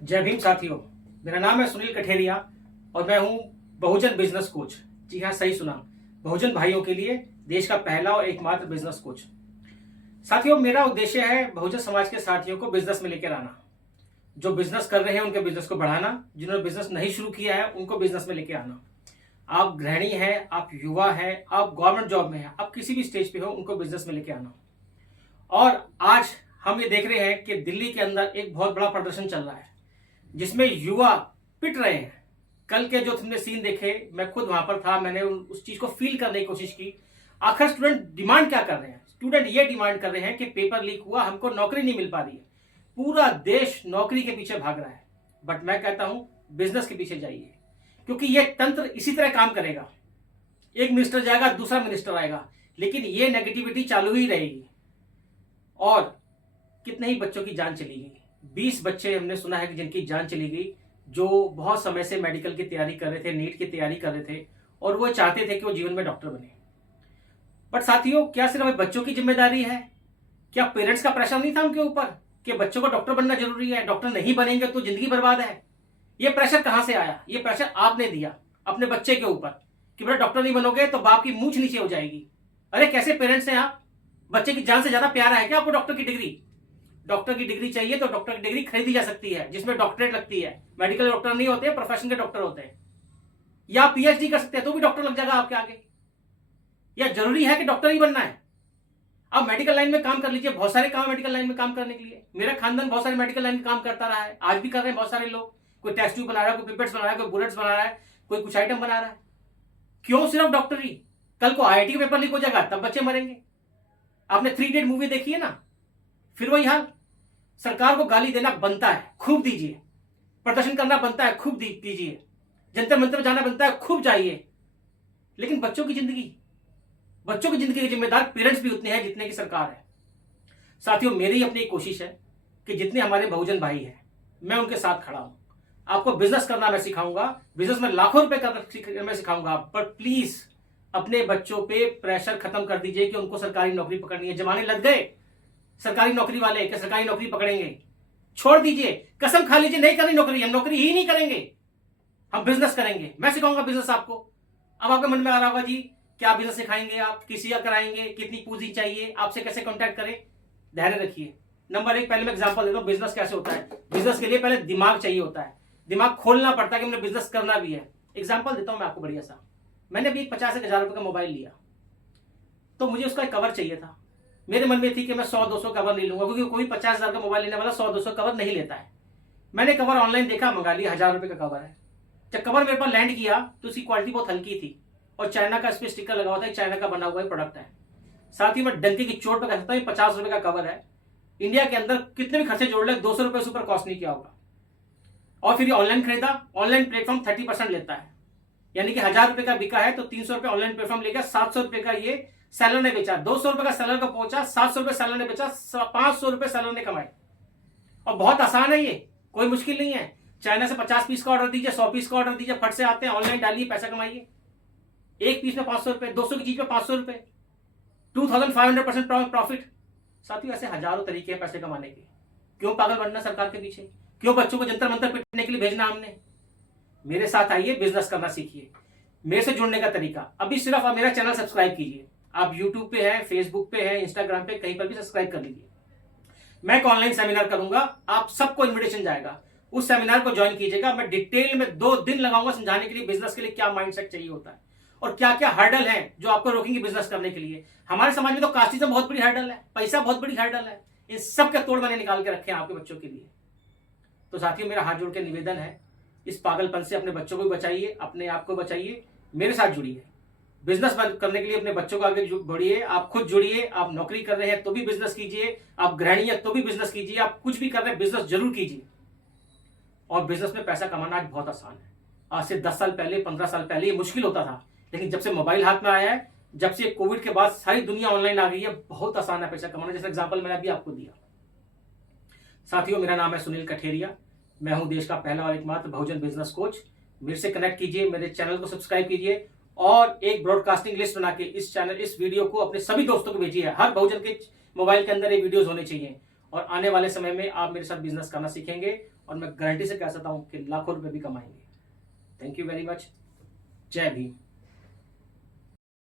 जय भीम साथियों। मेरा नाम है सुनील कठेरिया और मैं हूं बहुजन बिजनेस कोच। जी हाँ, सही सुना, बहुजन भाइयों के लिए देश का पहला और एकमात्र बिजनेस कोच। साथियों, मेरा उद्देश्य है बहुजन समाज के साथियों को बिजनेस में लेकर आना। जो बिजनेस कर रहे हैं उनके बिजनेस को बढ़ाना, जिन्होंने बिजनेस नहीं शुरू किया है उनको बिजनेस में लेकर आना। आप गृहिणी हैं, आप युवा हैं, आप गवर्नमेंट जॉब में हैं, आप किसी भी स्टेज पे हो, उनको बिजनेस में लेकर आना। और आज हम ये देख रहे हैं कि दिल्ली के अंदर एक बहुत बड़ा प्रदर्शन चल रहा है जिसमें युवा पिट रहे हैं। कल के जो तुमने सीन देखे, मैं खुद वहां पर था, मैंने उस चीज को फील करने की कोशिश की। आखिर स्टूडेंट डिमांड क्या कर रहे हैं? स्टूडेंट ये डिमांड कर रहे हैं कि पेपर लीक हुआ, हमको नौकरी नहीं मिल पा रही है। पूरा देश नौकरी के पीछे भाग रहा है, बट मैं कहता हूं बिजनेस के पीछे जाइए, क्योंकि ये तंत्र इसी तरह काम करेगा। एक मिनिस्टर जाएगा, दूसरा मिनिस्टर आएगा, लेकिन ये नेगेटिविटी चालू ही रहेगी। और कितने ही बच्चों की जान चली गई। 20 बच्चे हमने सुना है कि जिनकी जान चली गई, जो बहुत समय से मेडिकल की तैयारी कर रहे थे, नीट की तैयारी कर रहे थे और वो चाहते थे कि वो जीवन में डॉक्टर बने। बट साथियों, क्या सिर्फ बच्चों की जिम्मेदारी है? क्या पेरेंट्स का प्रेशर नहीं था उनके ऊपर कि बच्चों को डॉक्टर बनना जरूरी है, डॉक्टर नहीं बनेंगे तो जिंदगी बर्बाद है? ये प्रेशर कहां से आया? ये प्रेशर आपने दिया अपने बच्चे के ऊपर कि बेटा डॉक्टर नहीं बनोगे तो बाप की मूंछ नीचे हो जाएगी। अरे कैसे पेरेंट्स हैं आप? बच्चे की जान से ज्यादा प्यारा है क्या आपको डॉक्टर की डिग्री? डॉक्टर की डिग्री चाहिए तो डॉक्टर की डिग्री खरीदी जा सकती है, जिसमें डॉक्टरेट लगती है। मेडिकल डॉक्टर नहीं होते, प्रोफेशन के डॉक्टर होते हैं। या पीएचडी कर सकते हैं तो भी डॉक्टर लग जाएगा आपके आगे। या जरूरी है कि डॉक्टर ही बनना है? आप मेडिकल लाइन में काम कर लीजिए, बहुत सारे काम मेडिकल लाइन में काम करने के लिए। मेरा खानदान बहुत सारे मेडिकल लाइन में काम करता रहा है, आज भी कर रहे हैं बहुत सारे लोग। कोई टेस्ट ट्यूब बना रहा है, कोई पिपेट्स बना रहा है, कोई बुलेट्स बना रहा है, कोई कुछ आइटम बना रहा है। क्यों सिर्फ डॉक्टरी? कल को आईआईटी का पेपर लीक हो जाएगा तब बच्चे मरेंगे। आपने 3 इडियट मूवी देखी है ना? फिर वही हाल। सरकार को गाली देना बनता है, खूब दीजिए। प्रदर्शन करना बनता है, खूब कीजिए। जंतर मंतर जाना बनता है, खूब जाइए। लेकिन बच्चों की जिंदगी के जिम्मेदार पेरेंट्स भी उतने हैं जितने की सरकार है। साथियों, मेरी अपनी कोशिश है कि जितने हमारे बहुजन भाई हैं, मैं उनके साथ खड़ा हूं। आपको बिजनेस करना मैं सिखाऊंगा, बिजनेस में लाखों रुपए करना मैं सिखाऊंगा। पर प्लीज अपने बच्चों पे प्रेशर खत्म कर दीजिए कि उनको सरकारी नौकरी पकड़नी है। जमाने लग गए सरकारी नौकरी वाले कि सरकारी नौकरी पकड़ेंगे। छोड़ दीजिए, कसम खा लीजिए नहीं करनी नौकरी, हम नौकरी ही नहीं करेंगे, हम बिजनेस करेंगे। मैं सिखाऊंगा बिजनेस आपको। अब आपके मन में आ रहा होगा, जी क्या बिजनेस सिखाएंगे आप, किसी का कराएंगे, कितनी पूंजी चाहिए, आपसे कैसे कॉन्टैक्ट करें? धैर्य रखिए। नंबर 1, पहले मैं एग्जांपल देता हूं बिजनेस कैसे होता है। बिजनेस के लिए पहले दिमाग चाहिए होता है, दिमाग खोलना पड़ता है कि मुझे बिजनेस करना भी है। एग्जाम्पल देता हूं मैं आपको बढ़िया सा। मैंने अभी 50,000 रुपए का मोबाइल लिया, तो मुझे उसका एक कवर चाहिए था। मेरे मन में थी कि मैं 100-200 कवर नहीं लूंगा, क्योंकि कोई 50,000 का मोबाइल लेने वाला 100-200 कवर नहीं लेता है। मैंने कवर ऑनलाइन देखा, मंगा लिया, 1000 रुपए का कवर है। जब कवर मेरे पास लैंड किया तो उसकी क्वालिटी बहुत हल्की थी और चाइना का इस पे स्टिकर लगा हुआ था, चाइना का बना हुआ प्रोडक्ट है। साथ ही मैं डंके की चोट पर कह सकता हूँ 50 रुपए का कवर है। इंडिया के अंदर कितने भी खर्चे जोड़ ले, 200 रुपए से ऊपर कॉस्ट नहीं किया होगा। और फिर ऑनलाइन खरीदा। ऑनलाइन प्लेटफॉर्म 30% लेता है, यानी कि 1000 रुपए का बिका है तो 300 रुपए ऑनलाइन प्लेटफॉर्म लेगा, 700 रुपए का ये सेलर ने बेचा, 200 रुपए का सेलर को पहुंचा, 700 रुपए सेलर ने बेचा, 500 रुपए सेलर ने कमाए। और बहुत आसान है, ये कोई मुश्किल नहीं है। चाइना से 50 पीस का ऑर्डर दीजिए, 100 पीस का ऑर्डर दीजिए, फट से आते हैं, ऑनलाइन डालिए, पैसा कमाइए। एक पीस में 500 रुपए, 200 की चीज पे 500 रुपए, 2500% प्रॉफिट। साथियों, ऐसे हजारों तरीके हैं पैसे कमाने के। क्यों पागल बनना सरकार के पीछे? क्यों बच्चों को जंतर मंतर पिटने के लिए भेजना हमने? मेरे साथ आइए, बिजनेस करना सीखिए। मेरे से जुड़ने का तरीका, अभी सिर्फ आप मेरा चैनल सब्सक्राइब कीजिए। आप यूट्यूब पे है, फेसबुक पे है, इंस्टाग्राम पे, कहीं पर भी सब्सक्राइब कर लीजिए। मैं एक ऑनलाइन सेमिनार करूंगा, आप सबको इन्विटेशन जाएगा। उस सेमिनार को ज्वाइन कीजिएगा। मैं डिटेल में 2 दिन लगाऊंगा समझाने के लिए बिजनेस के लिए क्या माइंडसेट चाहिए होता है और क्या क्या हर्डल है जो आपको रोकेंगे बिजनेस करने के लिए। हमारे समाज में तो कास्टिज्म बहुत बड़ी हर्डल है, पैसा बहुत बड़ी हर्डल है। इन सब के तोड़ मैंने निकाल के रखे हैं आपके बच्चों के लिए। तो साथियों, मेरा हाथ जोड़ के निवेदन है, इस पागलपन से अपने बच्चों को भी बचाइए, अपने आप को बचाइए, मेरे साथ जुड़िए। बिजनेस करने के लिए अपने बच्चों को आगे बढ़िए, आप खुद जुड़िए। आप नौकरी कर रहे हैं तो भी बिजनेस कीजिए, आप गृहिणी हैं तो भी बिजनेस कीजिए, आप कुछ भी कर रहे हैं बिजनेस जरूर कीजिए। और बिजनेस में पैसा कमाना आज बहुत आसान है। आज से 10 साल पहले, 15 साल पहले ये मुश्किल होता था, लेकिन जब से मोबाइल हाथ में आया है, जब से कोविड के बाद सारी दुनिया ऑनलाइन आ गई है, बहुत आसान है पैसा कमाना। जैसे एग्जांपल मैंने अभी आपको दिया। साथियों, मेरा नाम है सुनील कठेरिया, मैं हूं देश का पहला और एकमात्र बहुजन बिजनेस कोच। मेरे से कनेक्ट कीजिए, मेरे चैनल को सब्सक्राइब कीजिए और एक ब्रॉडकास्टिंग लिस्ट बना के इस वीडियो को अपने सभी दोस्तों को भेजिए। हर बहुजन के मोबाइल के अंदर ये वीडियोस होने चाहिए और आने वाले समय में आप मेरे साथ बिजनेस करना सीखेंगे और मैं गारंटी से कह सकता हूं कि लाखों रुपए भी कमाएंगे। Thank you very much. जय भीम।